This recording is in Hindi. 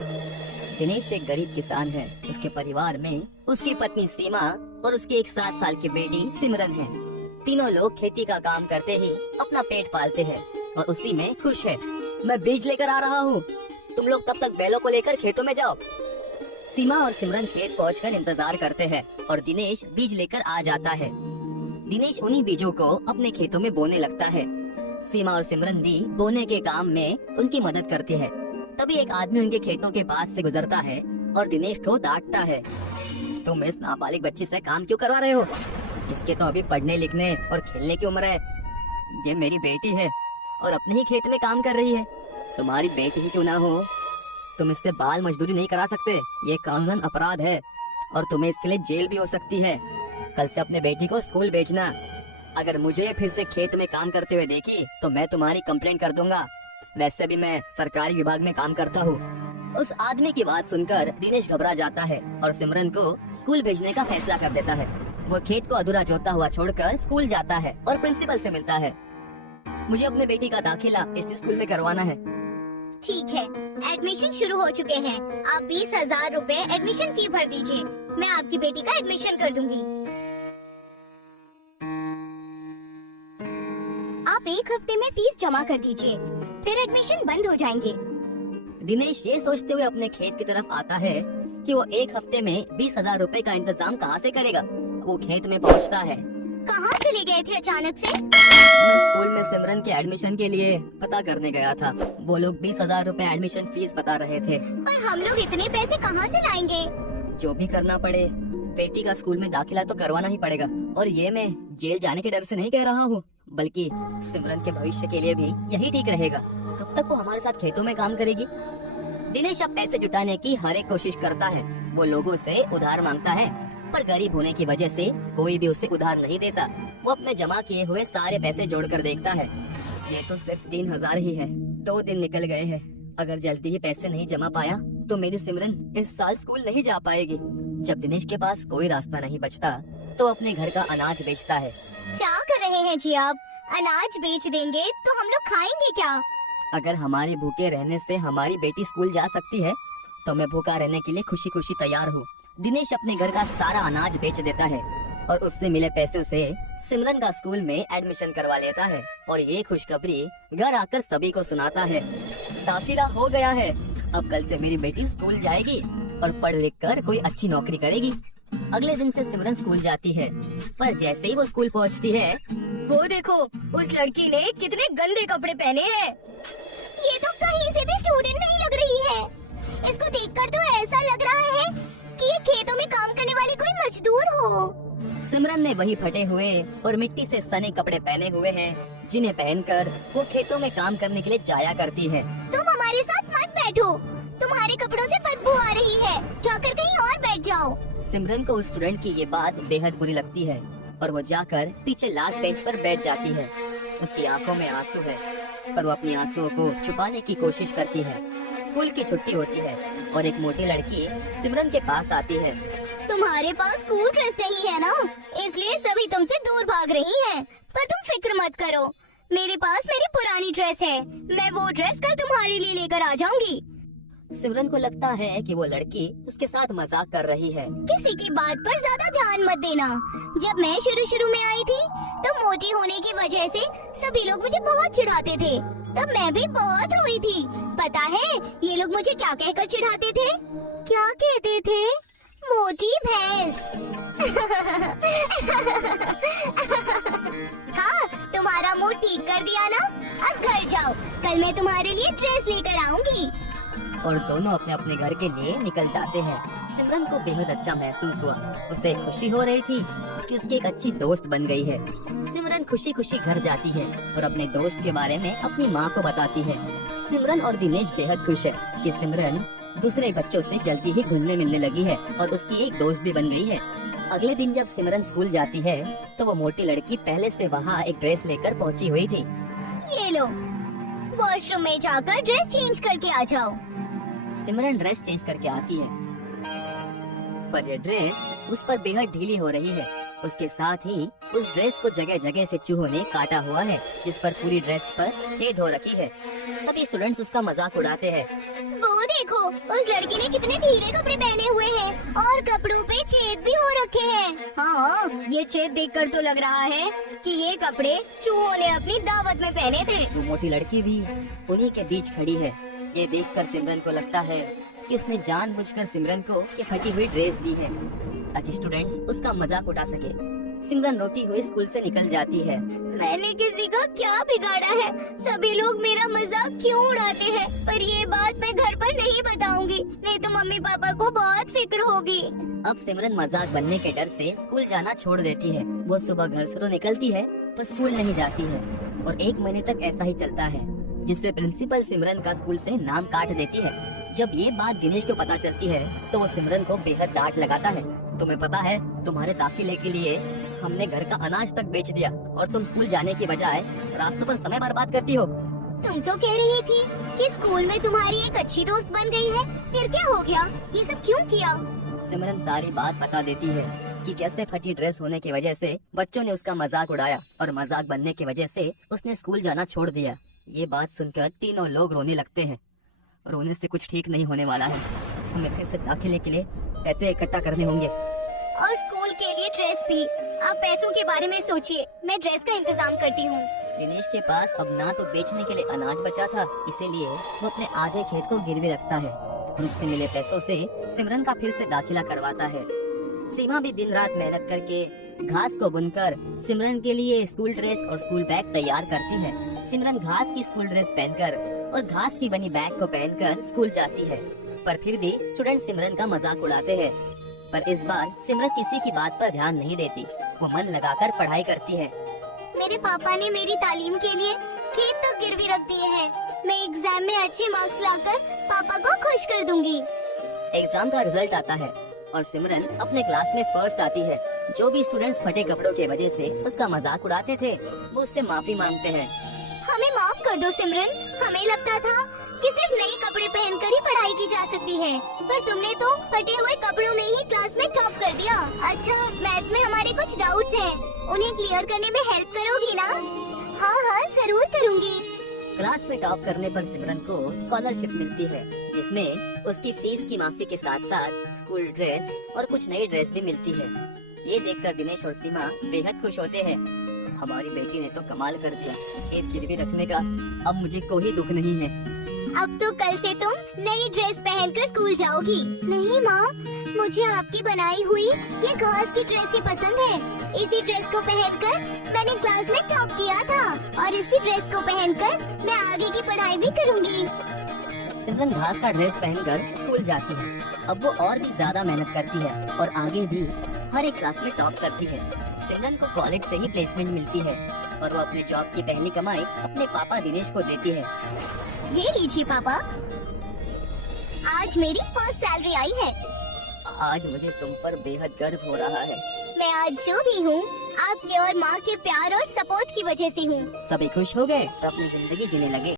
दिनेश एक गरीब किसान है। उसके परिवार में उसकी पत्नी सीमा और उसकी एक 7 साल की बेटी सिमरन है। तीनों लोग खेती का काम करते ही अपना पेट पालते हैं और उसी में खुश है। मैं बीज लेकर आ रहा हूँ, तुम लोग तब तक बैलों को लेकर खेतों में जाओ। सीमा और सिमरन खेत पहुंचकर इंतजार करते हैं और दिनेश बीज लेकर आ जाता है। दिनेश उन्हीं बीजों को अपने खेतों में बोने लगता है। सीमा और सिमरन भी बोने के काम में उनकी मदद करती है। तभी एक आदमी उनके खेतों के पास से गुजरता है और दिनेश को डांटता है, तुम इस नाबालिग बच्ची से काम क्यों करवा रहे हो? इसके तो अभी पढ़ने लिखने और खेलने की उम्र है। ये मेरी बेटी है और अपने ही खेत में काम कर रही है। तुम्हारी बेटी ही क्यों ना हो, तुम इससे बाल मजदूरी नहीं करा सकते। ये कानूनन अपराध है और तुम्हें इसके लिए जेल भी हो सकती है। कल से अपने बेटी को स्कूल भेजना। अगर मुझे फिर से खेत में काम करते हुए देखी तो मैं तुम्हारी कंप्लेंट कर दूंगा। वैसे भी मैं सरकारी विभाग में काम करता हूँ। उस आदमी की बात सुनकर दिनेश घबरा जाता है और सिमरन को स्कूल भेजने का फैसला कर देता है। वो खेत को अधूरा जोता हुआ छोड़कर स्कूल जाता है और प्रिंसिपल से मिलता है। मुझे अपने बेटी का दाखिला इस स्कूल में करवाना है। ठीक है, एडमिशन शुरू हो चुके हैं। आप 20,000 रुपए एडमिशन फी भर दीजिए। मैं आपकी बेटी का एडमिशन कर दूंगी। आप 1 हफ्ते में फीस जमा कर दीजिए, फिर एडमिशन बंद हो जाएंगे। दिनेश ये सोचते हुए अपने खेत की तरफ आता है कि वो 1 हफ्ते में 20,000 रुपए का इंतजाम कहाँ से करेगा। वो खेत में पहुँचता है। कहाँ चले गए थे अचानक से? मैं स्कूल में सिमरन के एडमिशन के लिए पता करने गया था। वो लोग 20,000 रुपए एडमिशन फीस बता रहे थे। पर हम लोग इतने पैसे कहाँ से लाएंगे? जो भी करना पड़े, बेटी का स्कूल में दाखिला तो करवाना ही पड़ेगा। और ये मैं जेल जाने के डर से नहीं कह रहा हूँ, बल्कि सिमरन के भविष्य के लिए भी यही ठीक रहेगा। कब तक वो हमारे साथ खेतों में काम करेगी। दिनेश अब पैसे जुटाने की हर एक कोशिश करता है। वो लोगों से उधार मांगता है, पर गरीब होने की वजह से कोई भी उसे उधार नहीं देता। वो अपने जमा किए हुए सारे पैसे जोड़कर देखता है। ये तो सिर्फ 3,000 ही है। 2 दिन निकल गए हैं। अगर जल्दी ही पैसे नहीं जमा पाया तो मेरी सिमरन इस साल स्कूल नहीं जा पाएगी। जब दिनेश के पास कोई रास्ता नहीं बचता तो अपने घर का अनाज बेचता है। क्या कर रहे हैं जी आप? अनाज बेच देंगे तो हम लोग खाएंगे क्या? अगर हमारे भूखे रहने से हमारी बेटी स्कूल जा सकती है तो मैं भूखा रहने के लिए खुशी खुशी तैयार हूँ। दिनेश अपने घर का सारा अनाज बेच देता है और उससे मिले पैसे से सिमरन का स्कूल में एडमिशन करवा लेता है और ये खुशखबरी घर आकर सभी को सुनाता है। दाखिला हो गया है। अब कल से मेरी बेटी स्कूल जाएगी और पढ़ लिख कर कोई अच्छी नौकरी करेगी। अगले दिन से सिमरन स्कूल जाती है, पर जैसे ही वो स्कूल पहुंचती है, वो देखो, उस लड़की ने कितने गंदे कपड़े पहने हैं। ये तो कहीं से भी स्टूडेंट नहीं लग रही है। इसको देखकर तो ऐसा लग रहा है कि ये खेतों में काम करने वाली कोई मजदूर हो। सिमरन ने वही फटे हुए और मिट्टी से सने कपड़े पहने हुए हैं जिन्हें पहनकर वो खेतों में काम करने के लिए जाया करती है। तुम हमारे साथ मत बैठो, तुम्हारे कपड़ों से बदबू आ रही है। जाकर कहीं और बैठ जाओ। सिमरन को उस स्टूडेंट की ये बात बेहद बुरी लगती है और वो जाकर पीछे लास्ट बेंच पर बैठ जाती है। उसकी आंखों में आंसू है, पर वो अपनी आंसुओं को छुपाने की कोशिश करती है। स्कूल की छुट्टी होती है और एक मोटी लड़की सिमरन के पास आती है। तुम्हारे पास स्कूल ड्रेस नहीं है ना, इसलिए सभी तुमसे दूर भाग रही हैं। पर तुम फिक्र मत करो, मेरे पास मेरी पुरानी ड्रेस है। मैं वो ड्रेस कल तुम्हारे लिए लेकर आ जाऊंगी। सिमरन को लगता है कि वो लड़की उसके साथ मजाक कर रही है। किसी की बात पर ज्यादा ध्यान मत देना। जब मैं शुरू में आई थी तो मोटी होने की वजह से सभी लोग मुझे बहुत चिढ़ाते थे। तब मैं भी बहुत रोई थी। पता है ये लोग मुझे क्या कहकर चिढ़ाते थे? क्या कहते थे? मोटी भैंस। हाँ, तुम्हारा मूड ठीक कर दिया ना? अब घर जाओ, कल मैं तुम्हारे लिए ड्रेस लेकर आऊंगी। और दोनों अपने अपने घर के लिए निकल जाते हैं। सिमरन को बेहद अच्छा महसूस हुआ। उसे खुशी हो रही थी कि उसकी एक अच्छी दोस्त बन गई है। सिमरन खुशी खुशी घर जाती है और अपने दोस्त के बारे में अपनी माँ को बताती है। सिमरन और दिनेश बेहद खुश है कि सिमरन दूसरे बच्चों से जल्दी ही घुलने मिलने लगी है और उसकी एक दोस्त भी बन गई है। अगले दिन जब सिमरन स्कूल जाती है तो वो मोटी लड़की पहले से वहाँ एक ड्रेस लेकर पहुँची हुई थी। ये लो, वॉशरूम में जाकर ड्रेस चेंज करके आ जाओ। सिमरन ड्रेस चेंज करके आती है, पर ये ड्रेस उस पर बेहद ढीली हो रही है। उसके साथ ही उस ड्रेस को जगह जगह से चूहों ने काटा हुआ है, जिस पर पूरी ड्रेस पर छेद हो रखी है। सभी स्टूडेंट्स उसका मजाक उड़ाते हैं। वो देखो, उस लड़की ने कितने ढीले कपड़े पहने हुए हैं और कपड़ों पे छेद भी हो रखे हैं। हाँ, ये छेद देखकर तो लग रहा है कि ये कपड़े चूहों ने अपनी दावत में पहने थे। वो मोटी लड़की भी उन्हीं के बीच खड़ी है। ये देखकर सिमरन को लगता है कि उसने जानबूझकर सिमरन को ये फटी हुई ड्रेस दी है ताकि स्टूडेंट्स उसका मजाक उठा सके। सिमरन रोती हुई स्कूल से निकल जाती है। मैंने किसी का क्या बिगाड़ा है? सभी लोग मेरा मजाक क्यों उड़ाते हैं? पर ये बात मैं घर पर नहीं बताऊंगी, नहीं तो मम्मी पापा को बहुत फिक्र होगी। अब सिमरन मजाक बनने के डर से स्कूल जाना छोड़ देती है। वो सुबह घर से तो निकलती है पर स्कूल नहीं जाती है और 1 महीने तक ऐसा ही चलता है, जिससे प्रिंसिपल सिमरन का स्कूल से नाम काट देती है। जब ये बात दिनेश को पता चलती है तो वो सिमरन को बेहद डांट लगाता है। तुम्हें पता है, तुम्हारे दाखिले के लिए हमने घर का अनाज तक बेच दिया और तुम स्कूल जाने की बजाय रास्तों पर समय बर्बाद करती हो। तुम तो कह रही थी कि स्कूल में तुम्हारी एक अच्छी दोस्त बन गई है, फिर क्या हो गया? ये सब क्यों किया? सिमरन सारी बात बता देती है कि कैसे फटी ड्रेस होने की वजह से बच्चों ने उसका मजाक उड़ाया और मजाक बनने की वजह से उसने स्कूल जाना छोड़ दिया। ये बात सुनकर तीनों लोग रोने लगते हैं। रोने से कुछ ठीक नहीं होने वाला है, हमें फिर से दाखिले के लिए पैसे इकट्ठा करने होंगे और स्कूल के लिए ड्रेस भी। आप पैसों के बारे में सोचिए, मैं ड्रेस का इंतजाम करती हूँ। दिनेश के पास अब ना तो बेचने के लिए अनाज बचा था, इसीलिए वो अपने आधे खेत को गिरवी रखता है और उससे मिले पैसों से सिमरन का फिर से दाखिला करवाता है। सीमा भी दिन रात मेहनत करके घास को बुनकर सिमरन के लिए स्कूल ड्रेस और स्कूल बैग तैयार करती है। सिमरन घास की स्कूल ड्रेस पहनकर और घास की बनी बैग को पहनकर स्कूल जाती है, पर फिर भी स्टूडेंट सिमरन का मजाक उड़ाते हैं। पर इस बार सिमरन किसी की बात पर ध्यान नहीं देती, वो मन लगाकर पढ़ाई करती है। मेरे पापा ने मेरी तालीम के लिए खेत तक गिरवी रख दिए हैं। मैं एग्जाम में अच्छे मार्क्स लाकर पापा को खुश कर दूंगी। एग्जाम का रिजल्ट आता है और सिमरन अपने क्लास में फर्स्ट आती है। जो भी स्टूडेंट्स फटे कपड़ों की वजह से उसका मजाक उड़ाते थे, वो उससे माफी मांगते हैं। हमें माफ कर दो सिमरन, हमें लगता था कि सिर्फ नए कपड़े पहनकर ही पढ़ाई की जा सकती है, पर तुमने तो फटे हुए कपड़ों में ही क्लास में टॉप कर दिया। अच्छा, मैथ्स में हमारे कुछ डाउट्स हैं, उन्हें क्लियर करने में हेल्प करोगी ना? हाँ हाँ, जरूर करूँगी। क्लास में टॉप करने पर सिमरन को स्कॉलरशिप मिलती है, जिसमें उसकी फीस की माफी के साथ साथ स्कूल ड्रेस और कुछ नई ड्रेस भी मिलती है। ये देखकर दिनेश और सीमा बेहद खुश होते हैं। हमारी बेटी ने तो कमाल कर दिया, खेत गिरवी रखने का अब मुझे कोई दुख नहीं है। अब तो कल से तुम नई ड्रेस पहनकर स्कूल जाओगी। नहीं माँ, मुझे आपकी बनाई हुई ये घास की ड्रेस ही पसंद है। इसी ड्रेस को पहनकर मैंने क्लास में टॉप किया था और इसी ड्रेस को पहनकर मैं आगे की पढ़ाई भी करूँगी। सिमरन घास का ड्रेस पहनकर स्कूल जाती है। अब वो और भी ज्यादा मेहनत करती है और आगे भी हर एक क्लास में टॉप करती है। सिमरन को कॉलेज से ही प्लेसमेंट मिलती है और वो अपने जॉब की पहली कमाई अपने पापा दिनेश को देती है। ये लीजिए पापा, आज मेरी फर्स्ट सैलरी आई है। आज मुझे तुम पर बेहद गर्व हो रहा है। मैं आज जो भी हूँ आपके और माँ के प्यार और सपोर्ट की वजह से हूँ। सभी खुश हो गए तो अपनी जिंदगी जीने लगे।